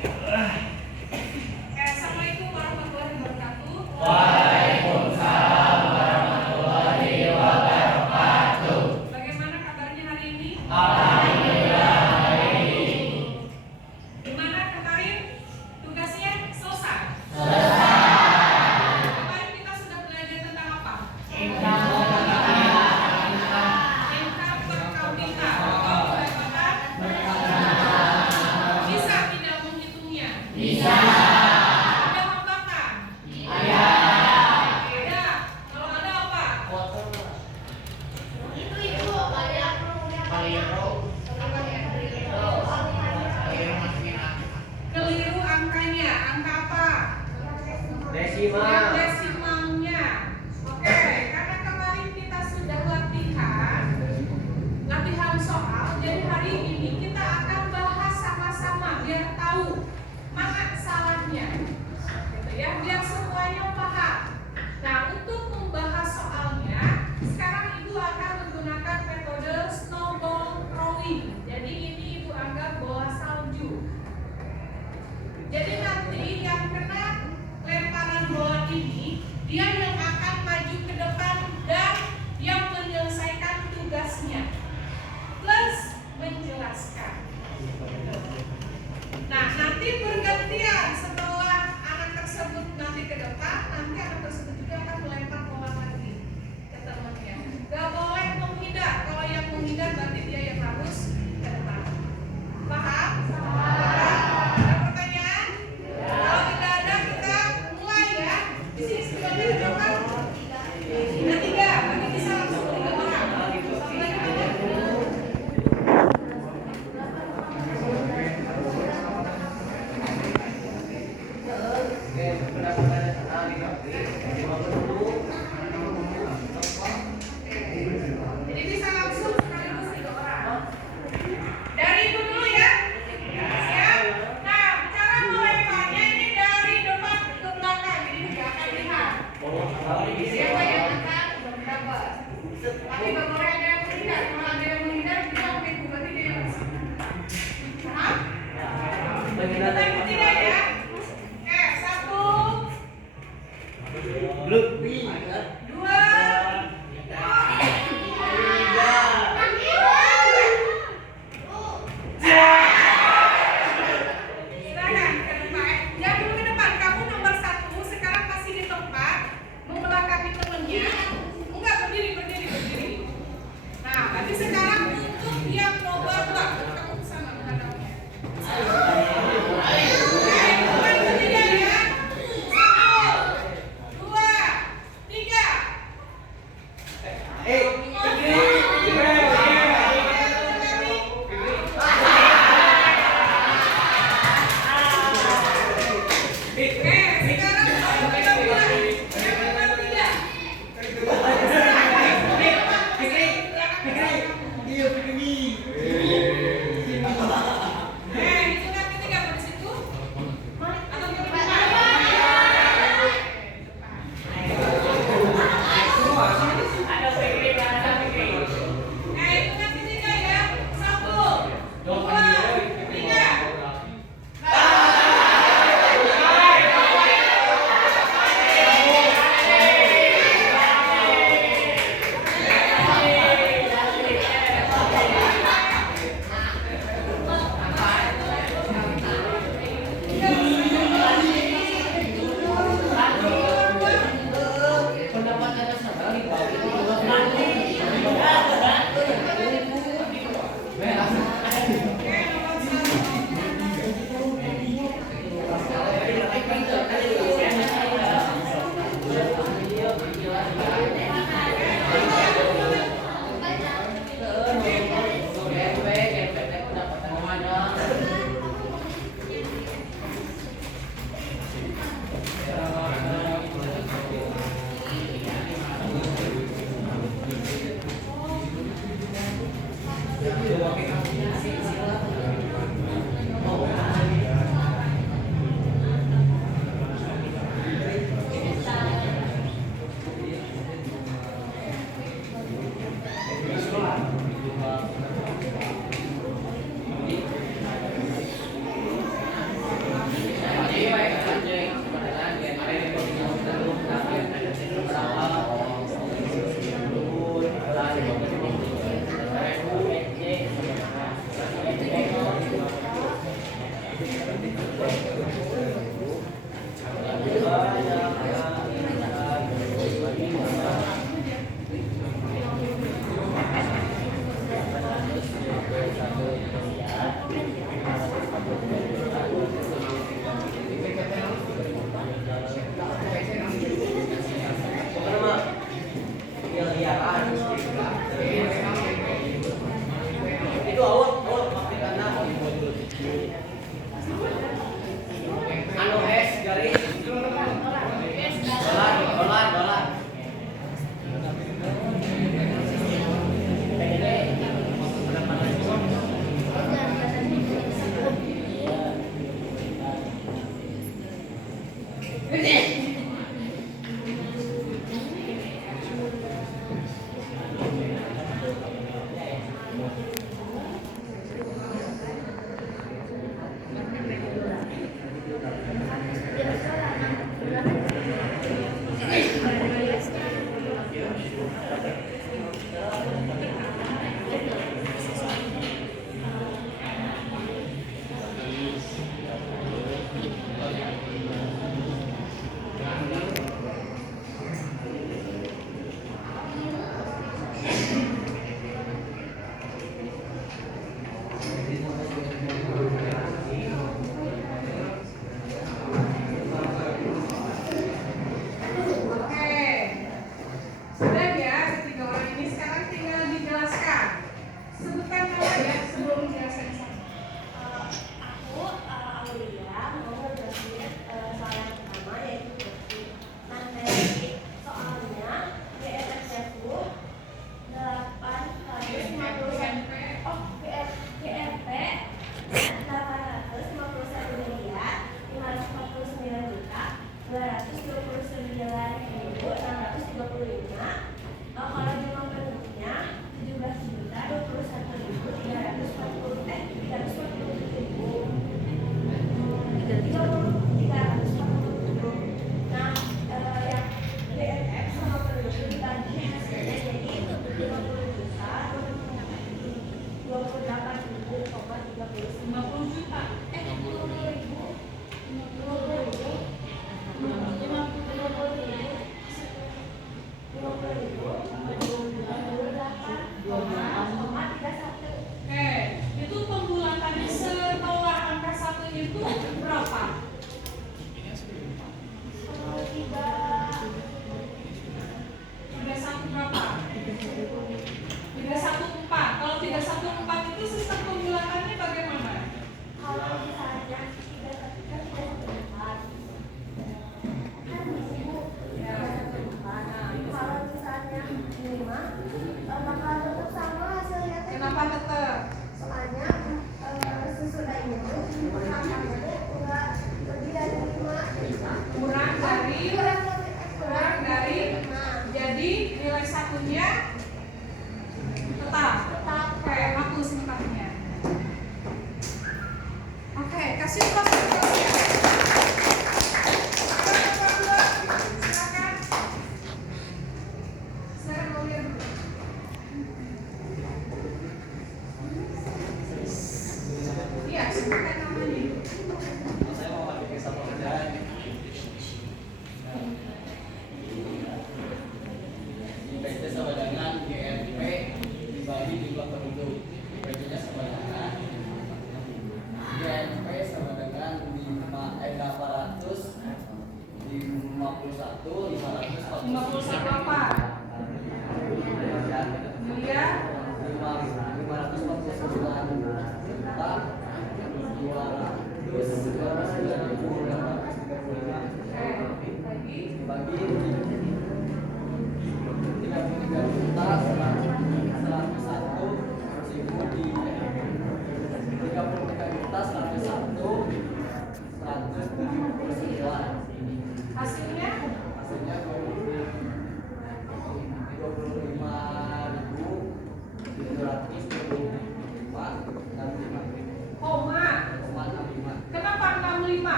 Assalamualaikum warahmatullahi wabarakatuh. Waalaikumsalam warahmatullahi wabarakatuh. Bagaimana kabarnya hari ini? Alhamdulillah baik. Gimana kemarin tugasnya selesai? Selesai. Kemarin kita sudah belajar tentang apa? Income Income per capita. Bisa tidak menghitungnya? bisa. Ada hambatan? Ada. Ada. Kalau ada apa? Keliru angkanya. Angka apa? Yang Desimal. desimalnya. Oke, karena kemarin kita sudah latihan soal, jadi hari ini kita akan bahas sama-sama biar tahu mana salahnya, gitu ya, biar semuanya paham. Nah, untuk membahas soalnya, sekarang Ibu akan menggunakan metode snowball throwing. Jadi ini Ibu anggap bola salju. Jadi nanti yang kena lemparan bola ini, dia yang akan maju ke depan dan yang menyelesaikan tugasnya, plus menjelaskan. Nah, nanti bergantian setelah anak tersebut nanti ke depan, nanti anak tersebut juga akan melempar bola lagi ke temannya. Gak boleh menghindar. Kalau yang menghindar berarti dia yang harus ke depan. Paham? Ada pertanyaan? Kalau tidak ada, kita mulai ya. Di sini semuanya ada berapa? Ada 3. Berarti bisa langsung 3 orang. Sampai ada. Jadi bisa langsung sekaligus 3 orang. Dari Ibu dulu ya. Siap? Nah, cara melemparnya ini dari depan ke belakang. Jadi tidak akan lihat siapa yang akan dapat. Tapi kalau ada yang menghindar, kalau ada yang menghindar, kita pakai Ibu, berarti dia yang harus. Paham? Kita ikutin aja ya. Oke, 1, 2, silakan ke depan. Yang dulu ke depan, kamu nomor 1 sekarang masih di tempat membelakangi temennya. Enggak, berdiri. Nah, berarti sekarang untuk yang nomor 2 kamu sama menghadapnya.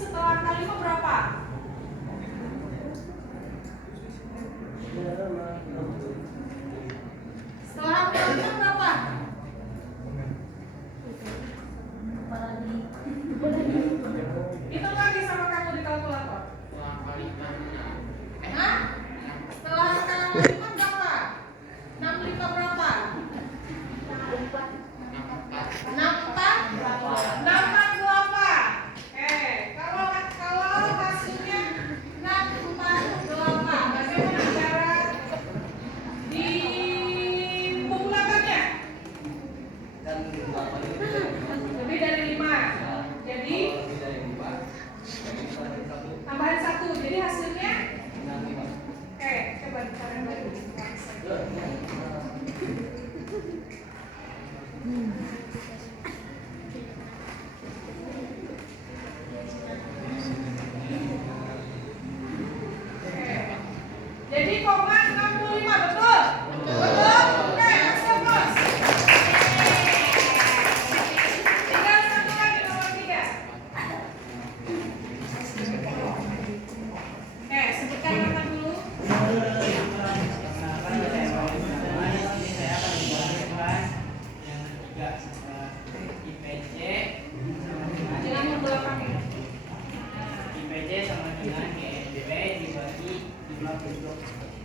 Setelah angka 5 berapa?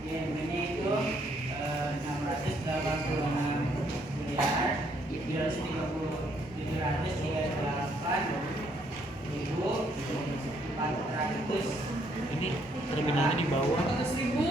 IMB-nya itu 686 miliar 738.400. Ini terminalnya di bawah. 100.000.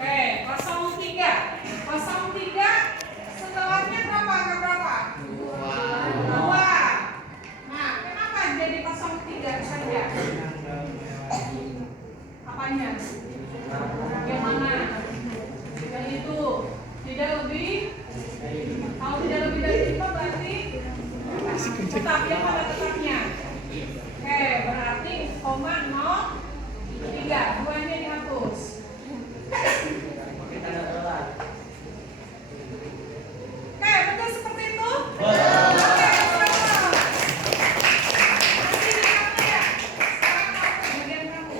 Oke, 03. 03 setelahnya berapa? Angka berapa? 2. Nah, kenapa jadi 03 saja? Apanya? Yang mana? Yang itu. Tidak lebih. Kalau tidak lebih dari 5 berarti tetap, yang mana tetapnya? Oke, berarti 0,03. Duanya dihapus. Oke, betul seperti itu? Betul. Oke, betul. Masih di kamu ya? Sekarang kamu, bagian kamu.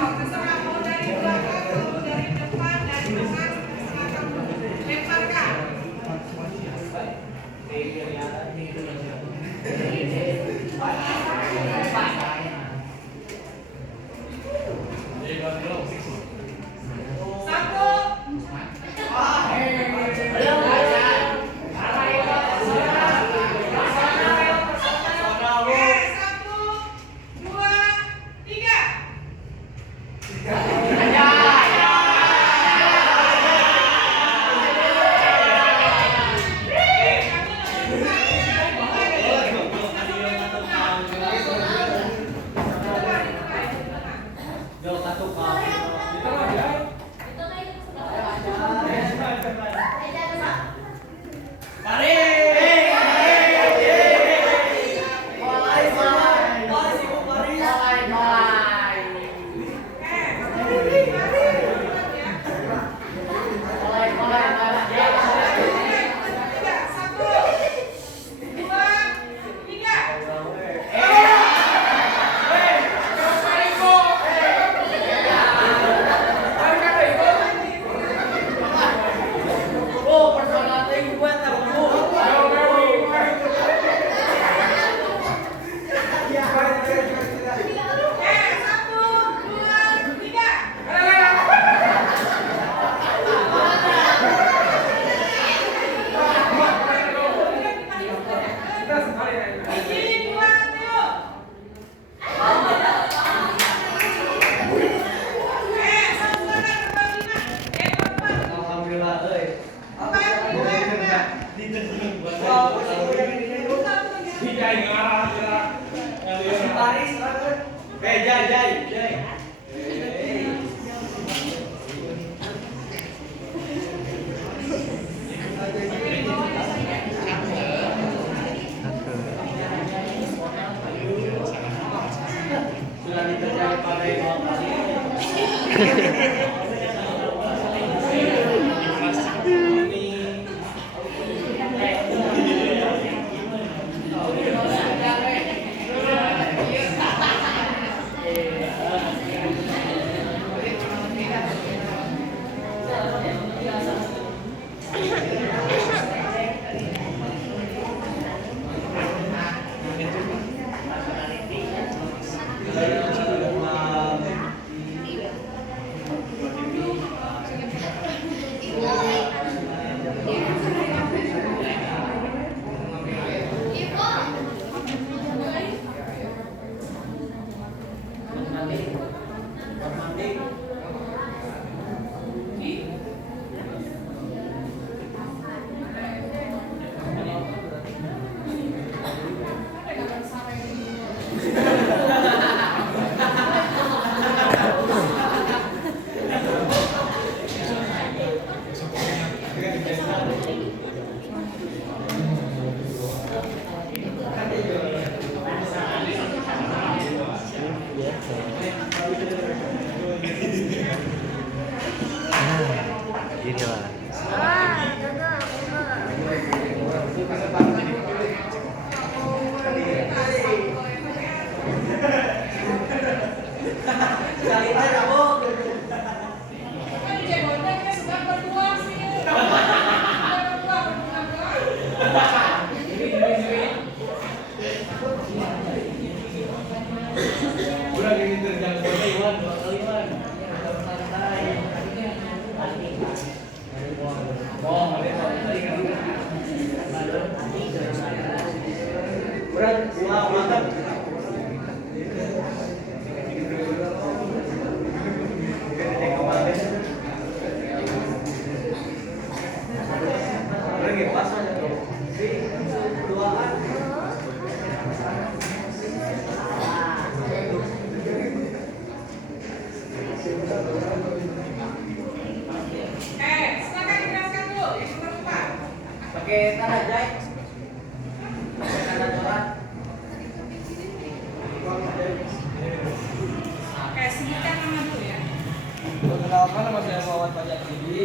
Oh, terserah mau dari belakang, mau dari depan, dari tengah, terserah kamu. Lemparkan. Gini lah. Sekali aja, Bu. Kan jagoannya sudah berdua sih. Berdua. Udah gini terjang boleh Iwan, 2 kali Iwan. Berat, wah mantap. Lagi pas aja tuh. Duaan. Silakan jelaskan dulu yang nomor 4. Pakai tanda jahit. Pakai tanda coret. Oke, sebutkan nama dulu ya. Perkenalkan, nama saya Muhammad Fajar Kidi.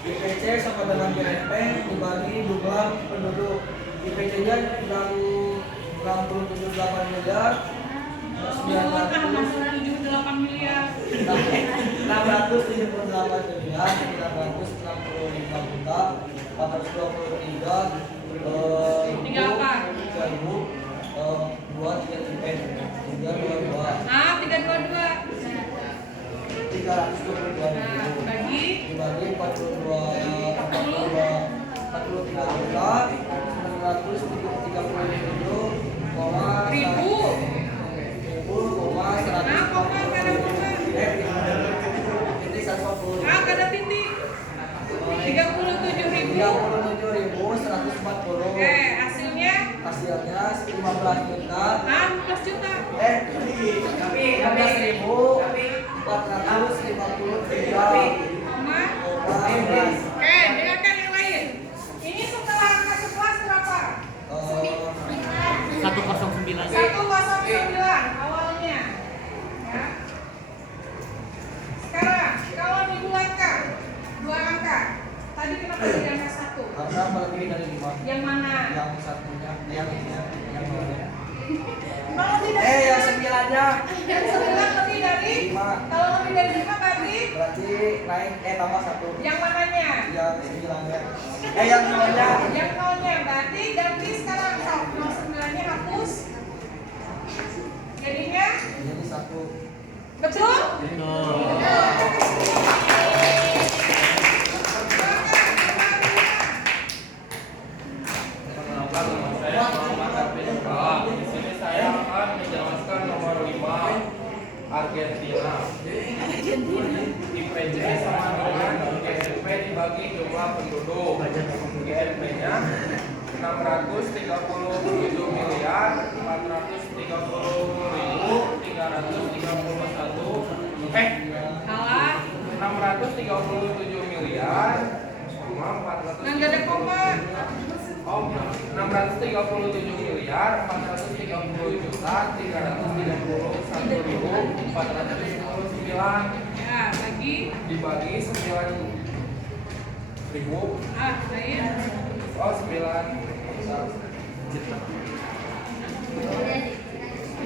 IPC sama dengan BNP dibagi jumlah penduduk. IPC-nya 678 miliar. 678 miliar. 678 miliar 965 juta 423 Tiga apa? 322 Ah, 322. 322 Nah, bagi dibagi 43 juta 937,1 ribu. Nah, koma nggak ada koma. ini 140 Ah, nggak ada titik. 37.000. 37.140. Oke, hasilnya Hasilnya 15 juta. 15 juta. Tapi 15.453. Koma. Koma Oke, dengarkan yang lain. Ini setelah angka 11 berapa? 109. 109 awalnya. Ya. Sekarang kalau dibulatkan dua angka. Tadi kenapa jadi angka 1? karena melebihi dari 5. Yang mana? Yang satunya, yang nolnya. Kalau tidak Yang 9-nya. yang 9 lebih dari 5. kalau lebih dari 5 berarti Berarti naik tambah 1. yang mananya? Yang 9-nya. Yang nolnya. Yang nolnya berarti ganti sekarang sok 09-nya hapus. Jadinya Jadi 1. betul? Perkenalkan, nama saya Muhammad Arvin Kala. Di sini saya akan menjelaskan nomor 5 Argentina. IPC sama dengan GNP dibagi jumlah penduduk. GNP-nya 637 miliar 430.331 Kalah. 637 miliar sama 400. Nah, nggak ada koma. Oh, 637 miliar 430 juta 331.479 Ya, lagi. dibagi 9.000. Ah, lain.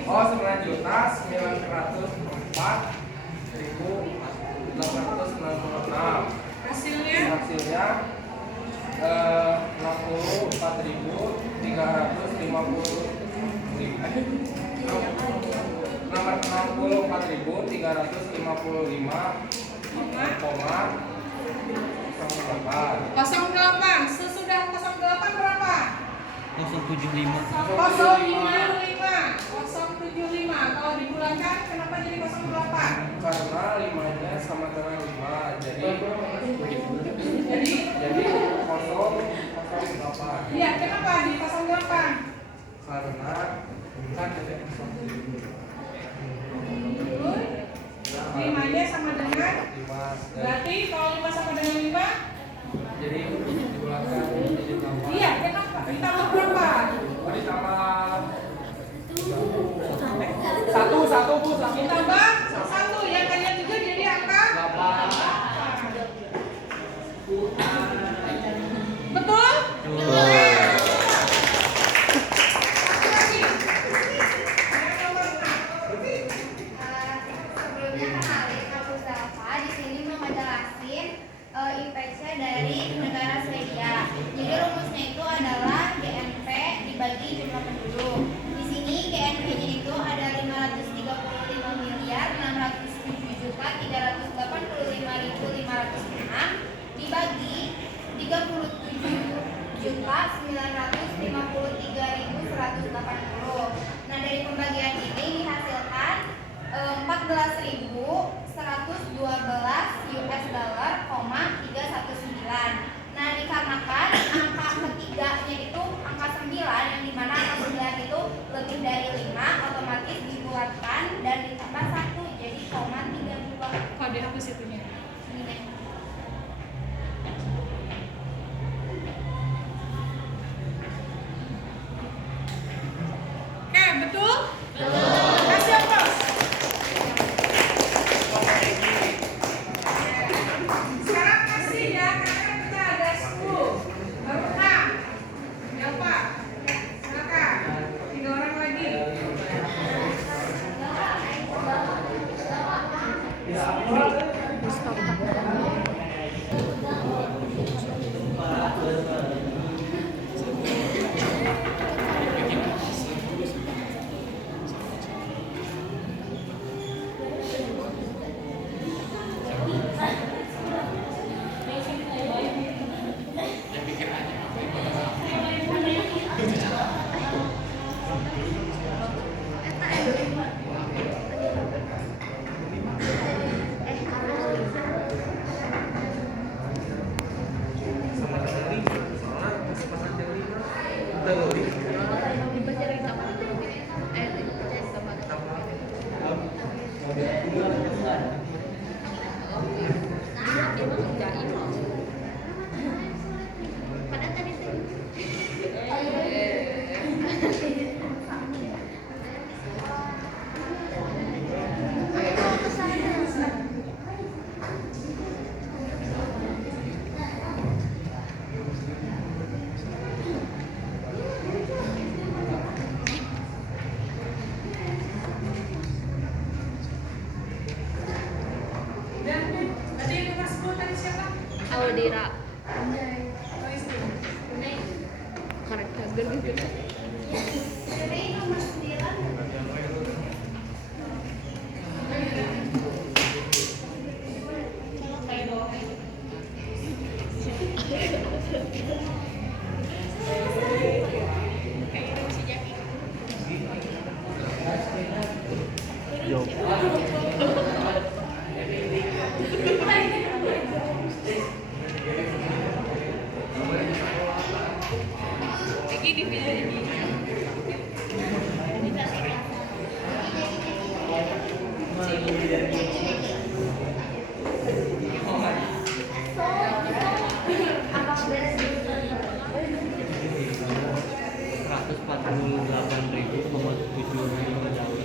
Oh, 9 juta 904.896. Hasilnya Hasilnya 08. Sesudah 08 berapa? 075. 075. Kalau dibulatkan kenapa jadi 08? karena 5-nya sama dengan 5, jadi 008. Iya, kenapa di 08? Karena kan ada 5-nya sama dengan 5, berarti kalau 5 sama dengan 5? jadi dibulatkan jadi tambah. Iya, kenapa? Ditambah berapa? Oh, ditambah 1 Bu, 1. Ditambah 1 yang kalian juga jadi angka 8. 8 dan ditambah 1 jadi koma 32. Kok dihapus itunya? Ini deh. Oke, betul? Kasih aplaus. Sekarang kasih ya, karena kita ada 10. Baru 6. Ya Pak, silakan. 3 orang lagi. Dan tadi yang nomor 10 tadi siapa? Audira. Oh, istri. Correct husband gitu. Jadi nomor 9. Lagi di video ini. Seratus 48.000,7 jauh.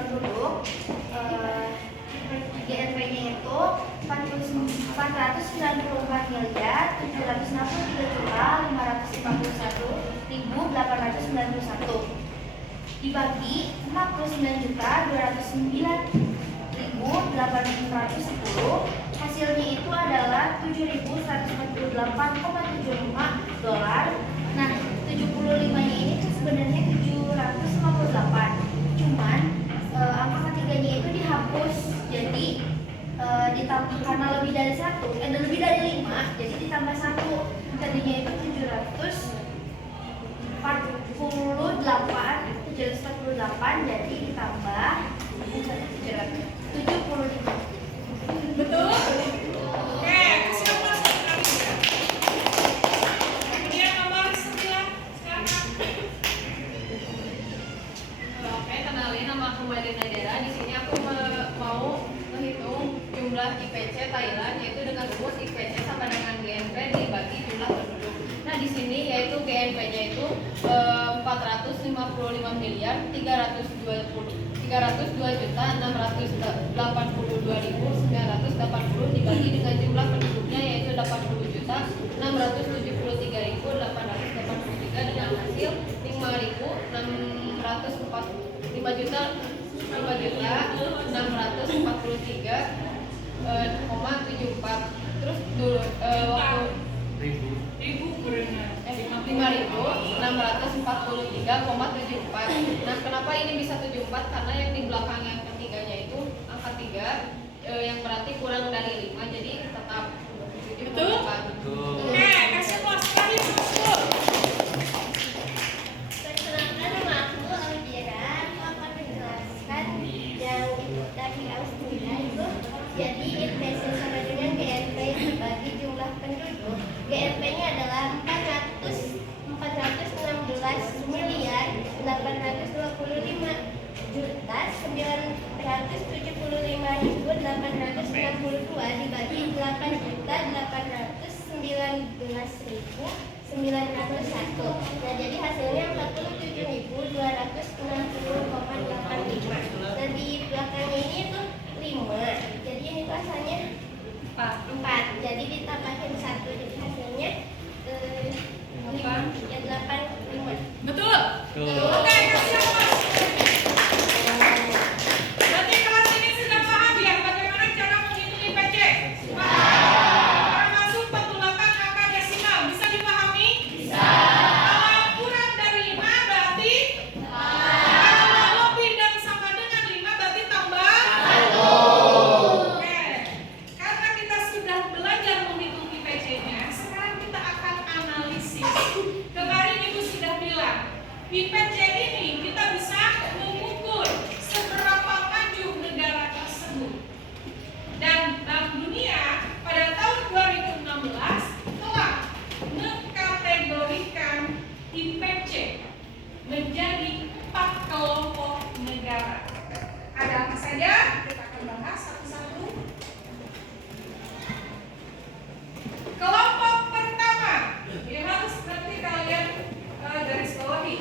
penduduk, GNP-nya itu 494 miliar 763.541.891 dibagi 49.209.810, hasilnya itu adalah 7.148,75 dolar. Nah, 75-nya ini kan sebenarnya 758. Cuman angka ketiganya itu dihapus. Jadi ditambah karena lebih dari 5, jadi ditambah 1. Tadinya itu 748, jadi ditambah 775. Betul? Oke, kasih nomor sekali. Kemudian nomor 9, silakan. Oke, kenalin nama aku Madin Nadera. Di sini aku mau menghitung jumlah IPC Thailand, yaitu dengan rumus IPC sama dengan GNP dibagi jumlah penduduk. Nah, di sini yaitu GNP-nya itu 455 miliar 302.682.980 dibagi dengan jumlah penduduknya yaitu 80.673.883 dengan hasil 5.643,74. Terus waktu Ribu berenang. 5.643,74. Nah, kenapa ini bisa 74? Karena yang di belakang yang ketiganya itu angka 3 yang berarti kurang dari 5, jadi tetap 74. Betul? Oke, kasih nomor sekali, Bosku. Perkenalkan, nama aku Audira. Aku akan menjelaskan yang dari Austria itu. Jadi IPC sama dengan GNP dibagi jumlah penduduk. GNP-nya adalah 416 miliar 875.975.862 dibagi 8.819.901. Nah, jadi hasilnya 47.260,85. Dan di belakangnya ini tuh 5. Jadi ini rasanya 4. Jadi ditambahin 1, jadi hasilnya 85. Betul? Oke, kasih nomor. Berarti kelas ini sudah paham ya bagaimana cara menghitung IPC? Termasuk penggulatan angka desimal. Bisa dipahami? Bisa. Kalau kurang dari 5 berarti? Kalau lebih dan sama dengan 5 berarti tambah? Oke. Karena kita sudah belajar menghitung IPC-nya, sekarang kita akan analisis. Kemarin Ibu sudah bilang, IPC ini kita bisa mengukur seberapa maju negara tersebut. Dan Bank Dunia pada tahun 2016 telah mengkategorikan IPC menjadi 4 kelompok negara. Ada apa saja? Kita akan bahas satu-satu. Kelompok pertama, ini harus nanti kalian garis bawahi.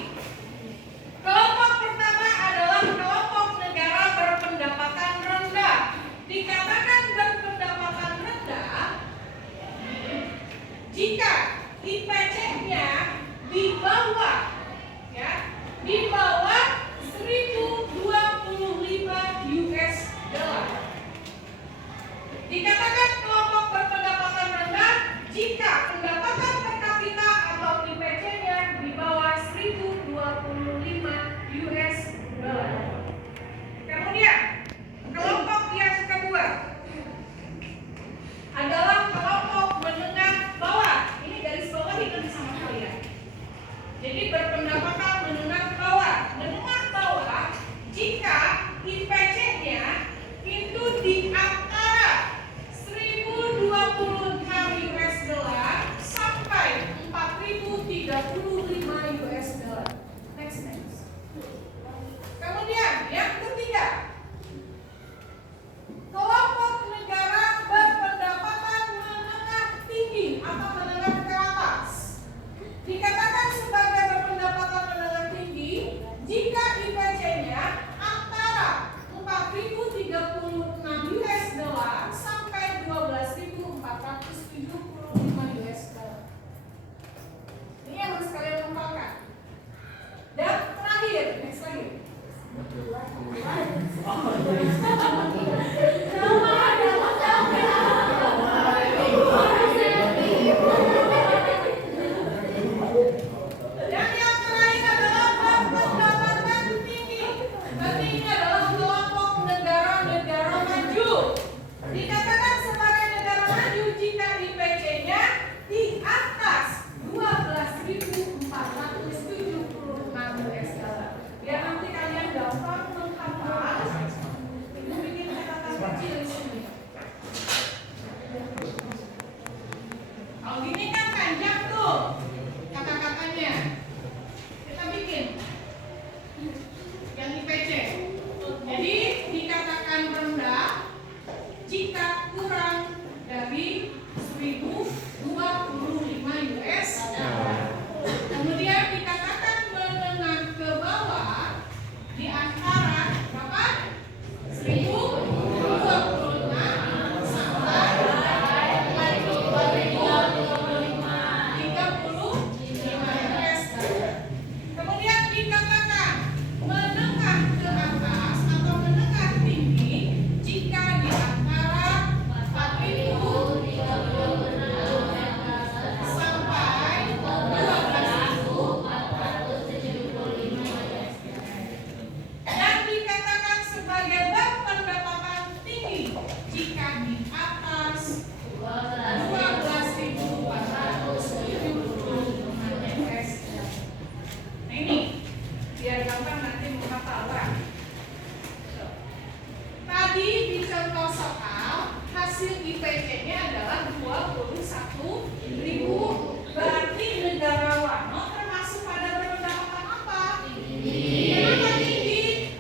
Dan yang terakhir adalah berpendapatan tinggi. Berarti ini adalah kelompok negara-negara maju. Dikatakan sebagai negara maju jika IPC-nya di atas 12.476 US dollar. Biar nanti kalian gampang menghafal. Ibu bikin catatan kecil di sini. Kalau gini kan panjang tuh kata-katanya. Kita bikin yang IPC. Jadi dikatakan rendah jika kurang dari 1025 US. Kemudian dikatakan menengah ke bawah di antara berapa? 1025 sampai 35 US. Kemudian dikatakan menengah ke atas atau menengah tinggi jika di antara 4.000 sampai 12.475. Dan dikatakan sebagai berpendapatan tinggi jika di atas 12.475 US. Nah ini biar gampang nanti menghafalkan. Tadi di contoh soal hasil IPC-nya adalah 21.000. Berarti negara Wano termasuk pada berpendapatan apa? Kenapa tinggi?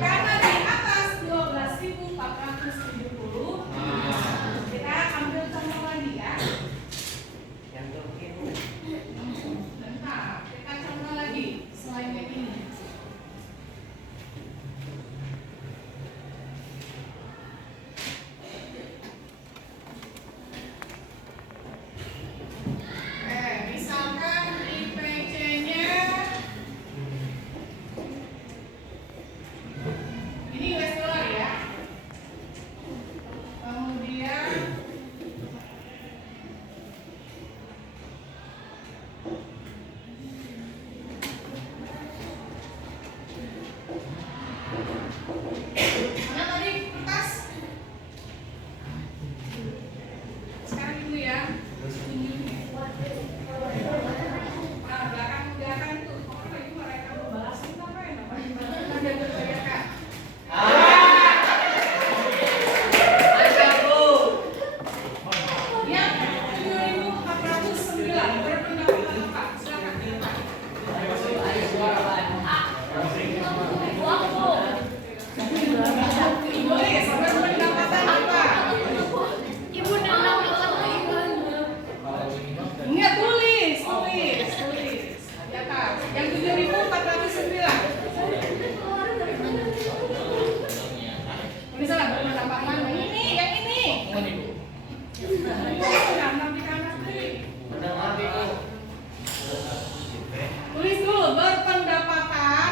Karena di atas 12.470. Kita ambil contoh lagi ya. Bentar, kita contoh lagi selain yang ini. Misalkan IPC-nya ini US dollar ya. Kemudian mana tadi kertas? Sekarang dulu ya. Nah, belakang tuh. Pokoknya ibu mereka membalas itu apa ya namanya? Ada berteriakan. Yang 7.409 berpendapatan apa? Silakan. Boleh sampai berpendapatan apa? Ibu nenang Enggak, tulis. Di atas. Yang 7.409. Ini salah berpendapatan. Yang ini. Jangan di kanan kiri. Tulis dulu berpendapatan.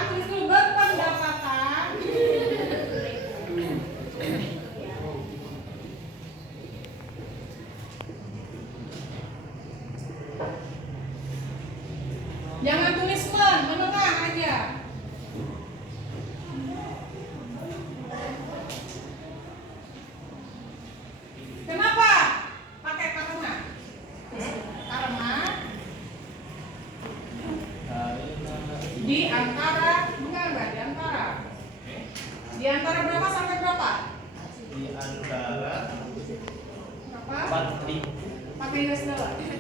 Jangan tulis menengah aja. Kenapa pakai karena? Karena di antara, enggak di antara. Di antara berapa sampai berapa? Di antara Berapa? 4.000 Pakai US dollar. 4.000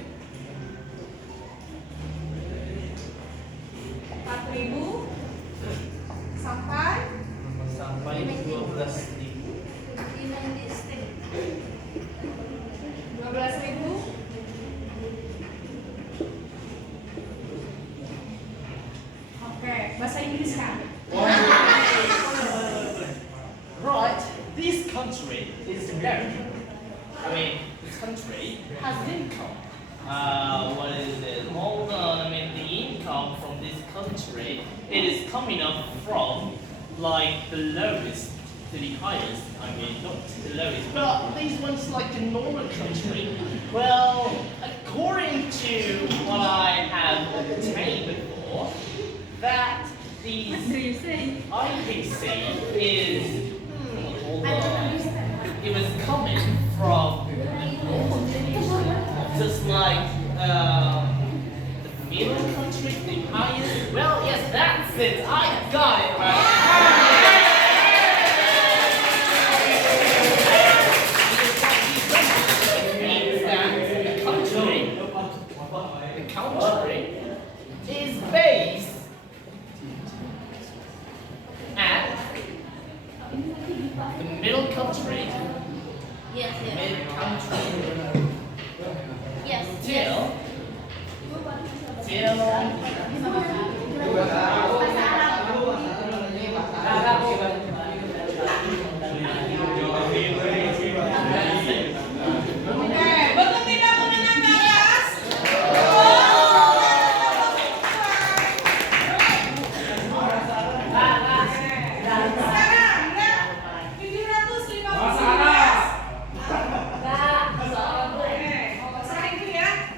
sampai 12.000. 12.000. Oke, bahasa Inggris kan? Right, this country is American. I mean, this country has income. What is it? More than, I mean, the country, it is coming up from like the lowest to the highest. I mean, not the lowest, but these ones like the normal country. Well, according to what I have obtained before, that these IPC is hold on. It was coming from just like the middle country, the highest. Well, yes, that's it. I got it right. The country is based at the middle country. Yes, yes. Mid country. Yes. Till Bentuk tidak menengah ke atas. Sekarang ya 715. Sering dulu ya.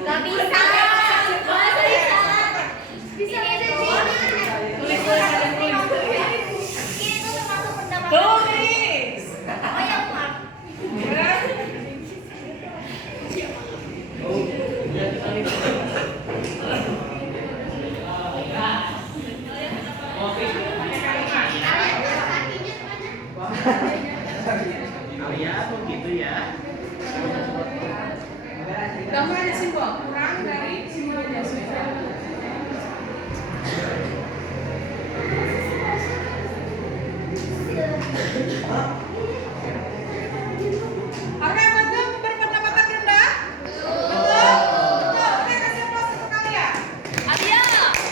Gak bisa. Bahasa isyarat. Bisa aja sih. Ini tuh termasuk pendapat. Tulis. Oh yang Mark. Gambar ada simbol kurang dari simbolnya. Oke, bentuk berpendapatan rendah. Betul. Betul. Oke, kasih aplaus untuk kalian. Alia,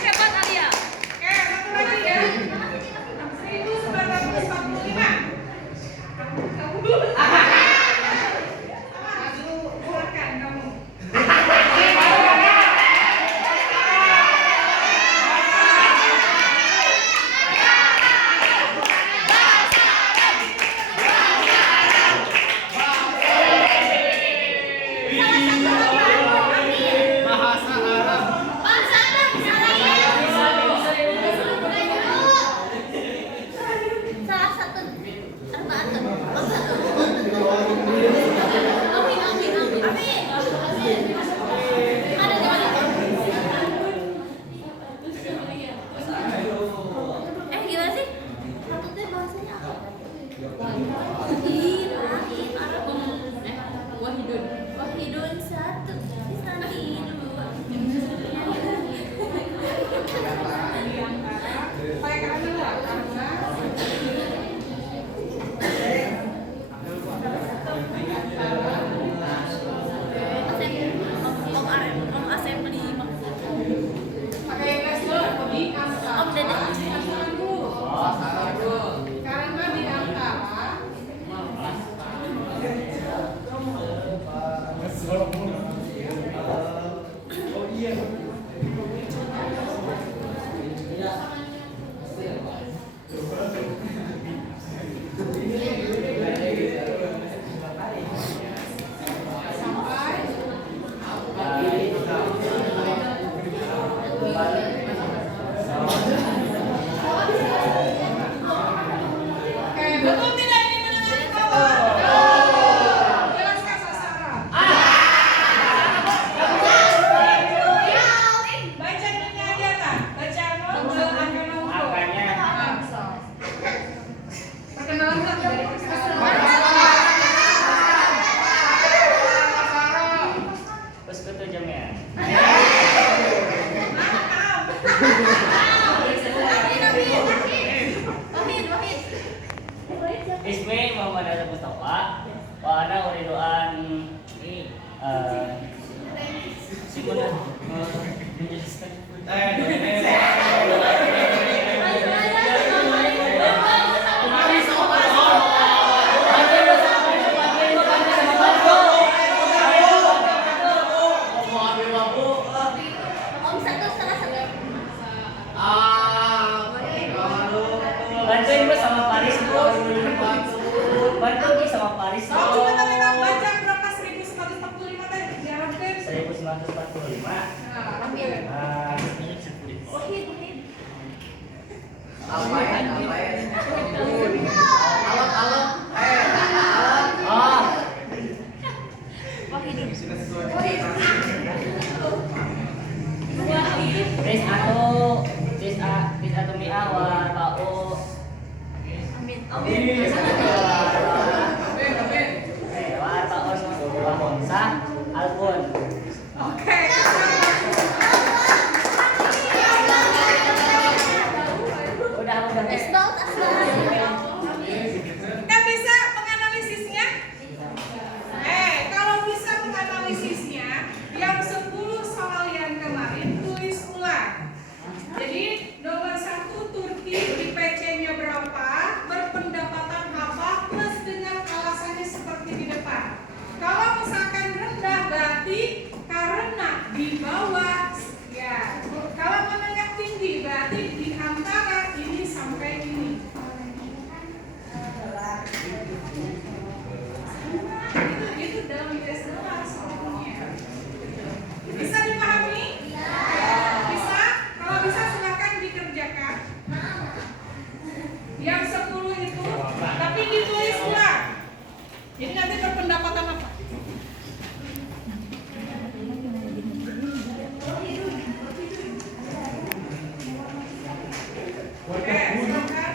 hebat Alia. Oke, satu lagi ya. 1945. Kamu dulu. Maju, keluarkan kamu. bahasa Arab. Bahasa Arab, salah ya. Salah satu arba'atun. Amin, amin, amin. Amin. Ada di mana? Gimana sih? Patutnya bahasanya apa? Arab. Wahidun. Wahidun satu, Islami dua. Supaya kalian tahu karena Om assembly pakai gas dulu di angka. Om Dedek. Angka dulu. Karena di antara Oke, betul tidak ini mendengar ke bawah? Jelaskan sasaran. Baca ininya aja kan? Baca angka nomor. Perkenalan dulu dari Terus ke jamnya. Ismi Muhammad Mustafa wa ana uridu an Simon menjelaskan. Om 1,5. Bantuin gue sama Paris bos. Bantu gue sama Paris. Coba kita baca berapa 1145 tadi? Diharapkan 1945. Nah, ambil. Tes atau mi awal pao. Amin. War pao sama bangsa Albon. Oke. Udah. Asbal. Kan bisa menganalisisnya? Kalau bisa menganalisisnya, yang 10 soal yang kemarin tulis ulang. Jadi nomor 1 Turki IPC-nya berapa, berpendapatan apa, plus dengan alasannya seperti di depan. Kalau misalkan rendah berarti karena di bawah, ya. Kalau menengah tinggi berarti di antara ini sampai ini. Itu dalam tes doang soalnya. Bisa dipahami? Bisa? Kalau bisa silakan dikerjakan. Yang 10 itu, tapi ditulis ulang. Jadi nanti berpendapatan apa? Oke, silakan.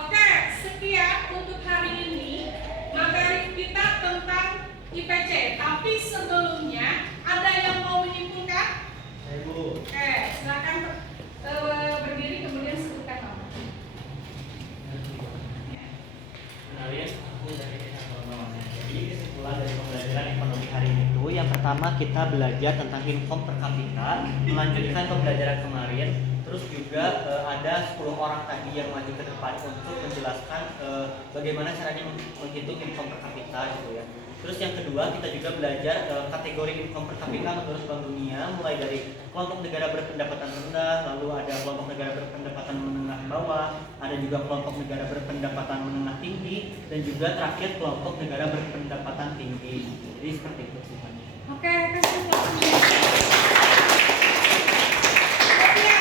Oke, sekian untuk hari ini materi kita tentang IPC. Tapi sebelumnya ada yang mau menyimpulkan? Oke, silakan berdiri kemudian sebutkan nama. Jadi kesimpulan dari pembelajaran ekonomi hari ini itu yang pertama kita belajar tentang income per kapita, melanjutkan pembelajaran kemarin. Terus juga ada 10 orang tadi yang maju ke depan untuk menjelaskan bagaimana caranya menghitung income per kapita gitu ya. Terus yang kedua kita juga belajar kategori income per kapita menurut Bank Dunia, mulai dari kelompok negara berpendapatan rendah, lalu ada kelompok negara berpendapatan menengah bawah, ada juga kelompok negara berpendapatan menengah tinggi, dan juga terakhir kelompok negara berpendapatan tinggi. Jadi seperti itu sifatnya. Oke, kasih ya,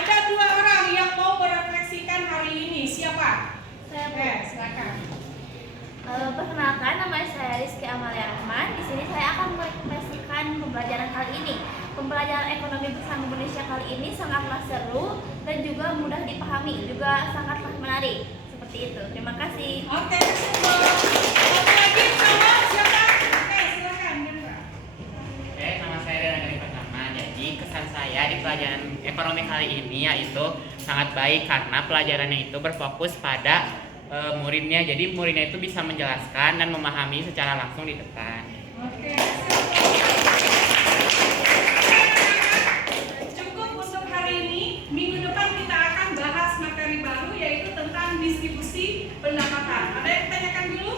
ada 2 orang yang mau merefleksikan hari ini. Siapa? Oke, silakan. Perkenalkan, nama saya Rizky Amalia Rahman. Di sini saya akan merefleksikan pembelajaran kali ini. Pembelajaran ekonomi bersama Indonesia kali ini sangatlah seru dan juga mudah dipahami, juga sangatlah menarik. Seperti itu. Terima kasih. Oke, semua. Satu lagi sama siapa? Oke, silakan. Nama saya Rena dari pertama. Jadi kesan saya di pelajaran ekonomi kali ini yaitu sangat baik karena pelajarannya itu berfokus pada muridnya. Jadi muridnya itu bisa menjelaskan dan memahami secara langsung di depan. Oke. Cukup untuk hari ini. Minggu depan kita akan bahas materi baru yaitu tentang distribusi pendapatan. Ada yang ditanyakan dulu?